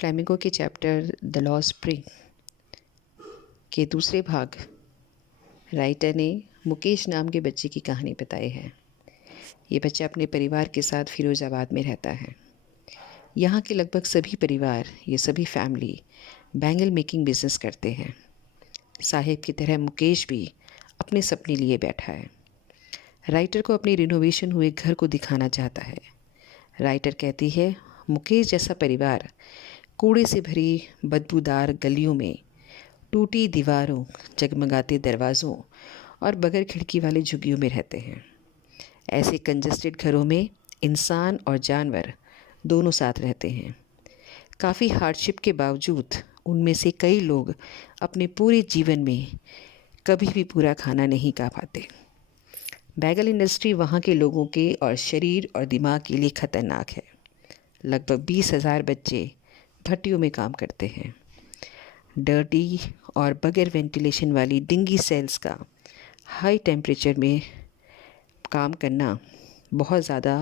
Flamingo के chapter the lost spring के दूसरे भाग राइटर ने मुकेश नाम के बच्चे की कहानी बताई है। ये बच्चा अपने परिवार के साथ फ़िरोज़ाबाद में रहता है। यहाँ के लगभग सभी परिवार, ये सभी फैमिली बैंगल मेकिंग बिजनेस करते हैं। साहिब की तरह मुकेश भी अपने सपने लिए बैठा है। राइटर को अपनी रिनोवेशन हुए घर को दिखाना चाहता है। राइटर कहती है, मुकेश जैसा परिवार कूड़े से भरी बदबूदार गलियों में, टूटी दीवारों, जगमगाते दरवाज़ों और बगैर खिड़की वाले झुग्गियों में रहते हैं। ऐसे कंजस्टेड घरों में इंसान और जानवर दोनों साथ रहते हैं। काफ़ी हार्डशिप के बावजूद उनमें से कई लोग अपने पूरे जीवन में कभी भी पूरा खाना नहीं खा पाते। बैगल इंडस्ट्री वहाँ के लोगों के और शरीर और दिमाग के लिए ख़तरनाक है। लगभग 20,000 बच्चे भट्टियों में काम करते हैं। डर्टी और बगैर वेंटिलेशन वाली डिंगी सेल्स का हाई टेम्परेचर में काम करना बहुत ज़्यादा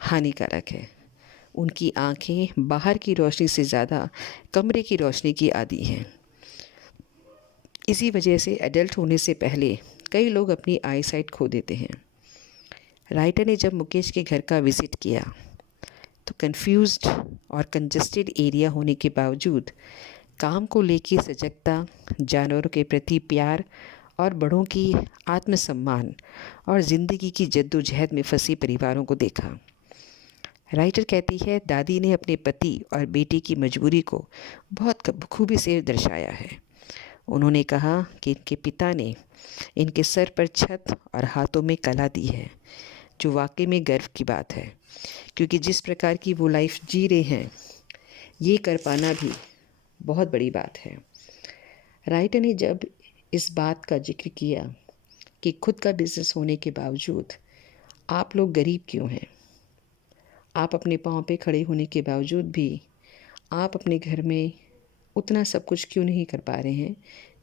हानिकारक है। उनकी आँखें बाहर की रोशनी से ज़्यादा कमरे की रोशनी की आदी हैं। इसी वजह से एडल्ट होने से पहले कई लोग अपनी आई साइट खो देते हैं। राइटर ने जब मुकेश के घर का विज़िट किया तो कंफ्यूज्ड और कंजस्टेड एरिया होने के बावजूद काम को लेकर सजगता, जानवरों के प्रति प्यार और बड़ों की आत्मसम्मान और ज़िंदगी की जद्दोजहद में फंसे परिवारों को देखा। राइटर कहती है, दादी ने अपने पति और बेटे की मजबूरी को बहुत खूबी से दर्शाया है। उन्होंने कहा कि इनके पिता ने इनके सर पर छत और हाथों में कला दी है, जो वाकई में गर्व की बात है, क्योंकि जिस प्रकार की वो लाइफ जी रहे हैं, ये कर पाना भी बहुत बड़ी बात है। राइटर ने जब इस बात का जिक्र किया कि खुद का बिजनेस होने के बावजूद आप लोग गरीब क्यों हैं, आप अपने पाँव पे खड़े होने के बावजूद भी आप अपने घर में उतना सब कुछ क्यों नहीं कर पा रहे हैं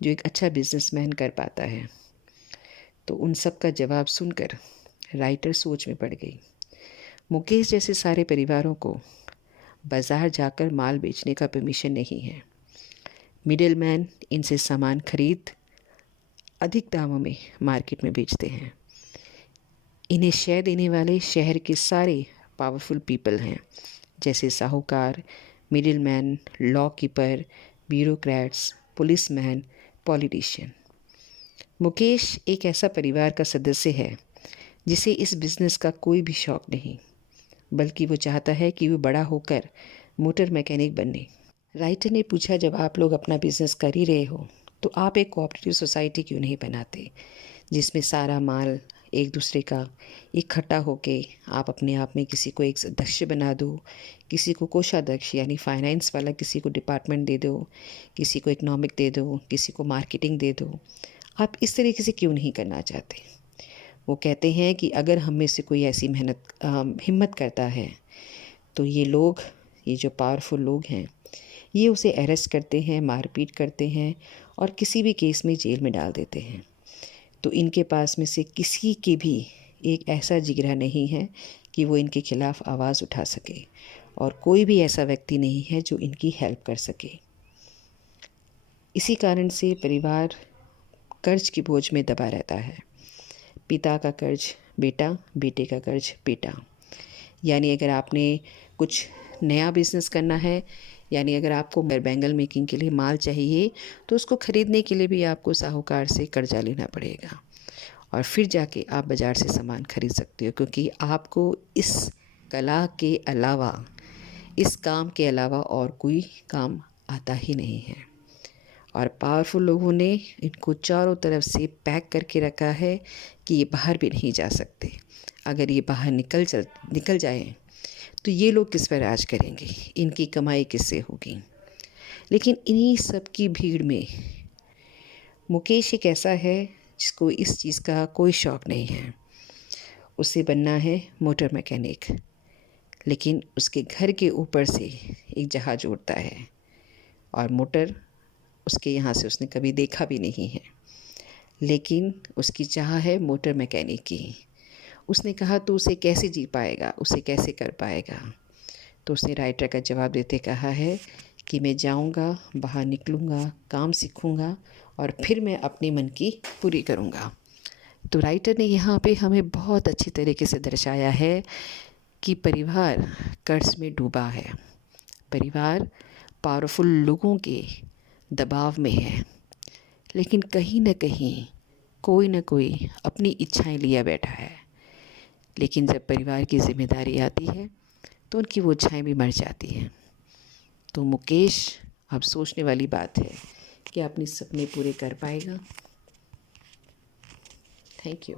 जो एक अच्छा बिजनेसमैन कर पाता है, तो उन सब का जवाब सुनकर राइटर सोच में पड़ गई। मुकेश जैसे सारे परिवारों को बाज़ार जाकर माल बेचने का परमिशन नहीं है। मिडिल मैन इनसे सामान खरीद अधिक दामों में मार्केट में बेचते हैं। इन्हें शय देने वाले शहर के सारे पावरफुल पीपल हैं, जैसे साहूकार, middle man, law keeper, bureaucrats, policeman, politician. Mukesh एक ऐसा परिवार का सदस्य है जिसे इस बिज़नेस का कोई भी शौक़ नहीं, बल्कि वो चाहता है कि वो बड़ा होकर मोटर मैकेनिक बने। राइटर ने पूछा, जब आप लोग अपना बिज़नेस कर ही रहे हो तो आप एक कोऑपरेटिव सोसाइटी क्यों नहीं बनाते, जिसमें सारा माल एक दूसरे का इकट्ठा होके आप अपने आप में किसी को एक अध्यक्ष बना दो, किसी को कोषाध्यक्ष यानी फाइनेंस वाला किसी को डिपार्टमेंट दे दो, किसी को इकोनॉमिक दे दो, किसी को मार्केटिंग दे दो। आप इस तरीके से क्यों नहीं करना चाहते? वो कहते हैं कि अगर हम में से कोई ऐसी हिम्मत करता है तो ये लोग, ये जो पावरफुल लोग हैं, ये उसे अरेस्ट करते हैं, मारपीट करते हैं और किसी भी केस में जेल में डाल देते हैं। तो इनके पास में से किसी के भी एक ऐसा जिगरा नहीं है कि वो इनके खिलाफ़ आवाज़ उठा सके, और कोई भी ऐसा व्यक्ति नहीं है जो इनकी हेल्प कर सके। इसी कारण से परिवार कर्ज की बोझ में दबा रहता है। पिता का कर्ज बेटा, बेटे का कर्ज बेटा। यानी अगर आपने कुछ नया बिज़नेस करना है, यानी अगर आपको बैंगल मेकिंग के लिए माल चाहिए तो उसको ख़रीदने के लिए भी आपको साहूकार से कर्जा लेना पड़ेगा, और फिर जाके आप बाज़ार से सामान ख़रीद सकते हो, क्योंकि आपको इस कला के अलावा, इस काम के अलावा और कोई काम आता ही नहीं है। और पावरफुल लोगों ने इनको चारों तरफ से पैक करके रखा है कि ये बाहर भी नहीं जा सकते। अगर ये बाहर निकल जाएं तो ये लोग किस पर राज करेंगे, इनकी कमाई किससे होगी। लेकिन इन्हीं सब की भीड़ में मुकेश एक ऐसा है जिसको इस चीज़ का कोई शौक़ नहीं है। उसे बनना है मोटर मैकेनिक, लेकिन उसके घर के ऊपर से एक जहाज़ उड़ता है और मोटर उसके यहाँ से उसने कभी देखा भी नहीं है, लेकिन उसकी चाह है मोटर मैकेनिक की। उसने कहा, तो उसे कैसे जी पाएगा, उसे कैसे कर पाएगा? तो उसने राइटर का जवाब देते कहा है कि मैं जाऊंगा, बाहर निकलूंगा, काम सीखूंगा और फिर मैं अपने मन की पूरी करूंगा। तो राइटर ने यहाँ पे हमें बहुत अच्छी तरीके से दर्शाया है कि परिवार कर्ज में डूबा है, परिवार पावरफुल लोगों के दबाव में है, लेकिन कहीं न कहीं कोई न कोई अपनी इच्छाएं लिया बैठा है। लेकिन जब परिवार की जिम्मेदारी आती है तो उनकी वो इच्छाएं भी मर जाती हैं। तो मुकेश, अब सोचने वाली बात है कि अपने सपने पूरे कर पाएगा। Thank you.